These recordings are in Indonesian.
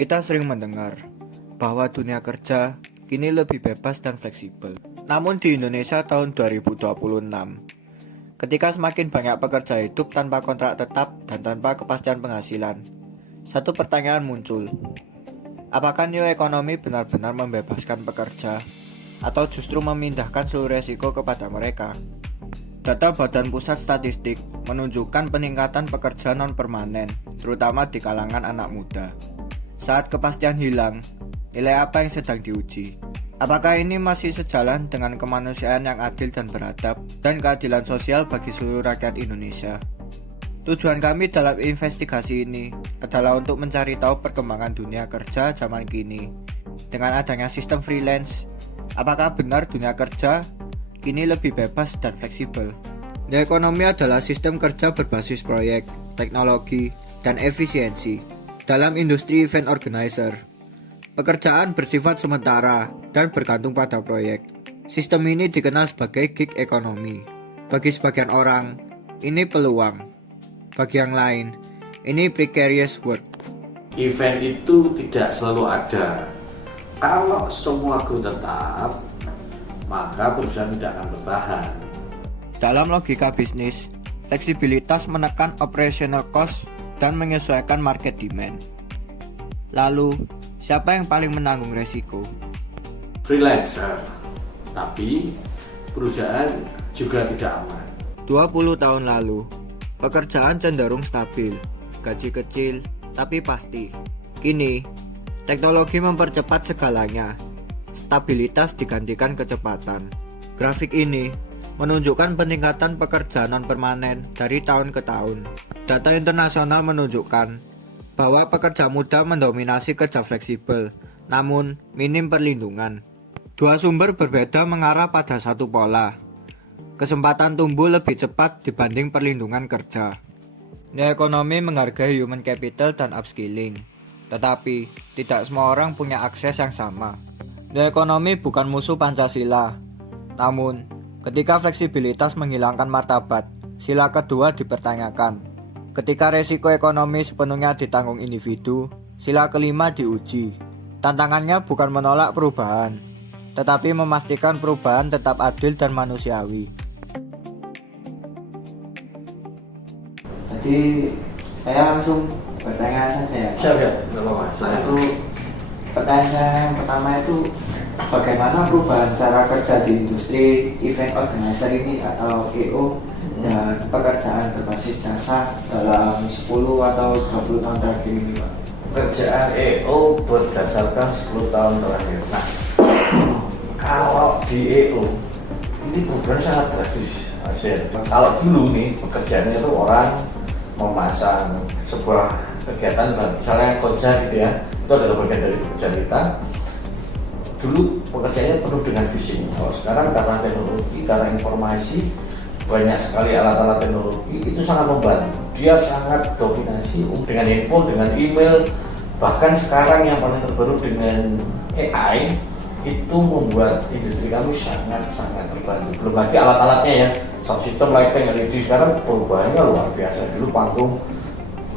Kita sering mendengar bahwa dunia kerja kini lebih bebas dan fleksibel. Namun di Indonesia tahun 2026, ketika semakin banyak pekerja hidup tanpa kontrak tetap dan tanpa kepastian penghasilan, satu pertanyaan muncul. Apakah new economy benar-benar membebaskan pekerja atau justru memindahkan seluruh resiko kepada mereka? Data Badan Pusat Statistik menunjukkan peningkatan pekerja non-permanen, terutama di kalangan anak muda. Saat kepastian hilang, nilai apa yang sedang diuji? Apakah ini masih sejalan dengan kemanusiaan yang adil dan beradab dan keadilan sosial bagi seluruh rakyat Indonesia? Tujuan kami dalam investigasi ini adalah untuk mencari tahu perkembangan dunia kerja zaman kini. Dengan adanya sistem freelance, apakah benar dunia kerja kini lebih bebas dan fleksibel? New ekonomi adalah sistem kerja berbasis proyek, teknologi, dan efisiensi. Dalam industri event organizer, pekerjaan bersifat sementara dan bergantung pada proyek. Sistem ini dikenal sebagai gig economy. Bagi sebagian orang, ini peluang. Bagi yang lain, ini precarious work. Event itu tidak selalu ada. Kalau semua kru tetap, maka perusahaan tidak akan bertahan. Dalam logika bisnis, fleksibilitas menekan operational cost dan menyesuaikan market demand. Lalu, siapa yang paling menanggung resiko? Freelancer, tapi perusahaan juga tidak aman. 20 tahun lalu, pekerjaan cenderung stabil, gaji kecil, tapi pasti. Kini, teknologi mempercepat segalanya. Stabilitas digantikan kecepatan. Grafik ini menunjukkan peningkatan pekerjaan non-permanen dari tahun ke tahun. Data internasional menunjukkan bahwa pekerja muda mendominasi kerja fleksibel, namun minim perlindungan. Dua sumber berbeda mengarah pada satu pola. Kesempatan tumbuh lebih cepat dibanding perlindungan kerja. New ekonomi menghargai human capital dan upskilling, tetapi tidak semua orang punya akses yang sama. New ekonomi bukan musuh Pancasila, namun ketika fleksibilitas menghilangkan martabat, sila kedua dipertanyakan. Ketika resiko ekonomi sepenuhnya ditanggung individu, sila kelima diuji. Tantangannya bukan menolak perubahan, tetapi memastikan perubahan tetap adil dan manusiawi. Jadi saya langsung bertanya saja. Siap, Itu pertanyaan saya yang pertama itu, bagaimana perubahan cara kerja di industri event organizer ini atau EO dan pekerjaan berbasis jasa dalam 10 atau 20 tahun terakhir ini, Pak? Pekerjaan EO berdasarkan 10 tahun terakhir. Nah, kalau di EO ini perubahan sangat drastis. Kalau dulu nih pekerjaannya itu orang memasang sebuah kegiatan, misalnya konser gitu ya, itu adalah bagian dari pekerjaan kita. Dulu pekerjaannya penuh dengan phishing. Kalau sekarang karena teknologi, karena informasi, banyak sekali alat-alat teknologi, itu sangat membantu. Dia sangat dominasi dengan handphone, dengan email, bahkan sekarang yang paling terbaru dengan AI, itu membuat industri kami sangat-sangat terbantu. Belum lagi alat-alatnya ya, sound system, lighting, LED, sekarang perubahannya luar biasa. Dulu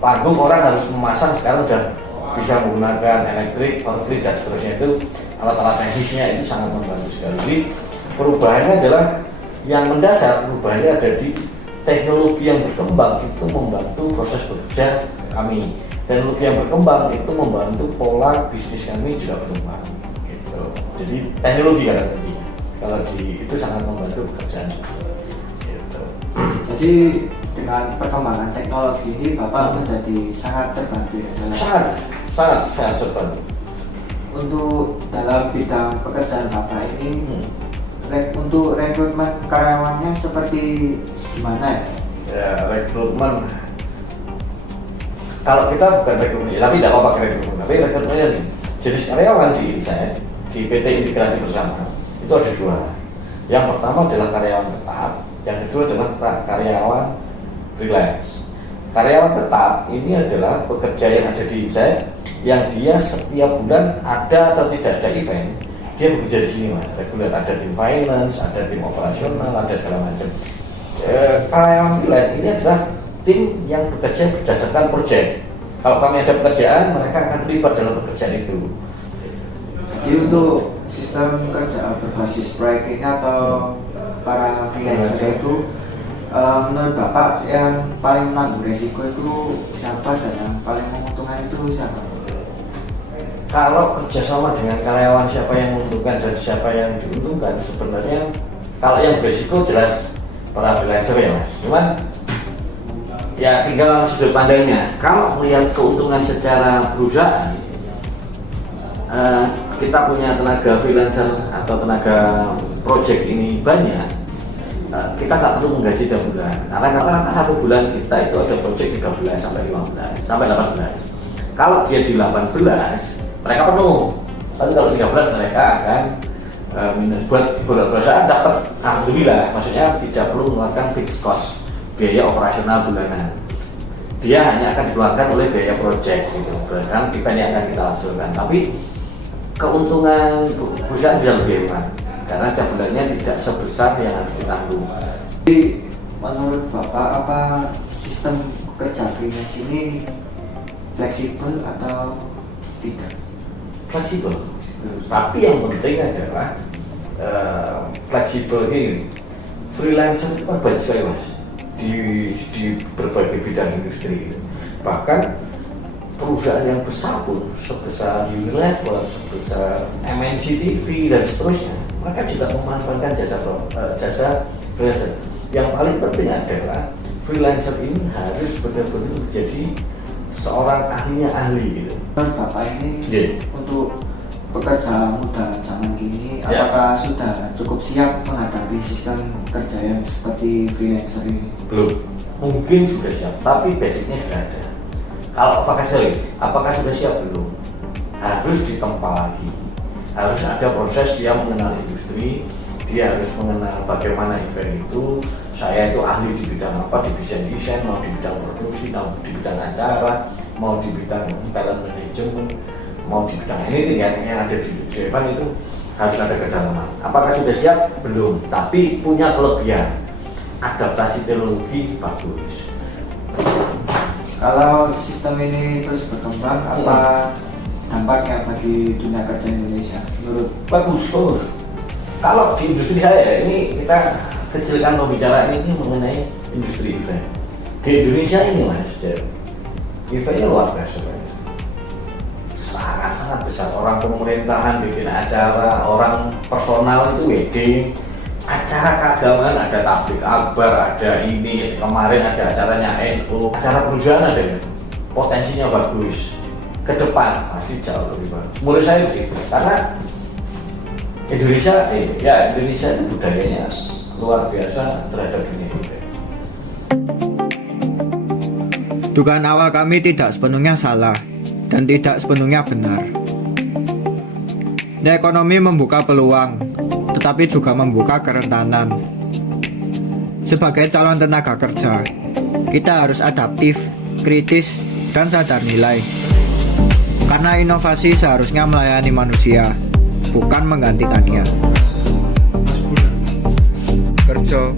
panggung orang harus memasang, sekarang udah bisa menggunakan elektrik, powergrid dan seterusnya. Itu alat-alat teknisnya itu sangat membantu sekali. Jadi perubahannya adalah yang mendasar, perubahannya ada di teknologi yang berkembang itu membantu proses bekerja kami. Teknologi yang berkembang itu membantu pola bisnis kami juga berkembang. Gitu. Jadi teknologi kalau di itu sangat membantu pekerjaan. Gitu. Jadi dengan perkembangan teknologi ini Bapak menjadi sangat terbantu ya? Sangat terbantu. Untuk dalam bidang pekerjaan Bapak ini, untuk rekrutmen karyawannya seperti gimana ya? Ya, rekrutmen. Kalau kita bukan rekrutmen, ya, tapi tidak apa-apa rekrutmen. Tapi rekrutmennya nih, jadi karyawan di Insight, di PT Integrasi Bersama, itu ada dua. Yang pertama adalah karyawan tetap, yang kedua adalah karyawan freelance. Karyawan tetap ini adalah pekerja yang ada di Insight, yang dia setiap bulan ada atau tidak ada event, dia bekerja di sini, Mas. Reguler, ada tim finance, ada tim operasional, ada segala macam. Karyawan freelance ini adalah tim yang bekerja berdasarkan proyek. Kalau kami ada pekerjaan, mereka akan terlibat dalam pekerjaan itu. Jadi untuk sistem kerja berbasis proyek ini atau para freelancer itu, menurut Bapak yang paling menanggung resiko itu siapa dan yang paling menguntungkan itu siapa? Kalau kerjasama dengan karyawan, siapa yang menguntungkan dan siapa yang diuntungkan, sebenarnya kalau yang berisiko jelas para freelancer ya mas. Cuman ya tinggal sudut pandangnya. Kalau melihat keuntungan secara perusahaan, kita punya tenaga freelancer atau tenaga project ini banyak, kita nggak perlu menggaji tiap bulan. Karena rata-rata satu bulan kita itu ada project 13 sampai 15 sampai 18. Kalau dia di 18, mereka penuh. Tapi kalau 13 mereka akan minus. Buat perusahaan dapat alhamdulillah, maksudnya tidak perlu mengeluarkan fixed cost, biaya operasional bulanan. Dia hanya akan dikeluarkan oleh biaya project gitu, berdasarkan event yang akan kita langsungkan. Tapi keuntungan perusahaan bisa lebih hemat karena setiap bulannya tidak sebesar yang harus ditanggung. Jadi menurut Bapak apa sistem kerja freelance ini fleksibel atau tidak? Fleksibel. Tapi yang penting adalah fleksibel ini. Freelancer itu kan banyak sekali mas di berbagai bidang industri gitu. Bahkan perusahaan yang besar pun sebesar Unilever, sebesar MNC TV dan seterusnya, mereka juga memanfaatkan jasa freelancer. Yang paling penting adalah freelancer ini harus benar-benar menjadi seorang ahlinya ahli gitu. Bapak ini untuk pekerja muda zaman kini, apakah sudah cukup siap menghadapi sistem kerja yang seperti freelancer ini? Belum, mungkin sudah siap, tapi basicnya sudah ada. Kalau apakah sudah siap belum? Harus ditempa lagi. Harus ada proses dia mengenal industri, dia harus mengenal bagaimana event itu. Saya itu ahli di bidang apa, di bidang desain, mau di bidang produksi, mau di bidang acara, mau di bidang talent management, mau di bidang ini yang ada di depan itu harus ada kedalaman. Apakah sudah siap? Belum, tapi punya kelebihan. Adaptasi teknologi bagus. Kalau sistem ini terus berkembang, apa dampaknya bagi dunia kerja Indonesia? Menurut Bagus. Kalau di industri saya, ini kita kecilkan pembicaraan ini mengenai industri event. Di Indonesia ini mas, eventnya luar biasa. Sangat-sangat besar. Orang pemerintahan bikin acara, orang personal itu wedding, acara keagamaan ada tablik akbar, ada ini, kemarin ada acaranya NU, acara perusahaan ada gitu. Potensinya bagus, ke depan masih jauh lebih bagus. Menurut saya begitu, karena Indonesia itu budayanya luar biasa terhadap dunia budaya. Dugaan awal kami tidak sepenuhnya salah dan tidak sepenuhnya benar. Ekonomi membuka peluang, tetapi juga membuka kerentanan. Sebagai calon tenaga kerja, kita harus adaptif, kritis, dan sadar nilai. Karena inovasi seharusnya melayani manusia, bukan menggantikannya. Kerja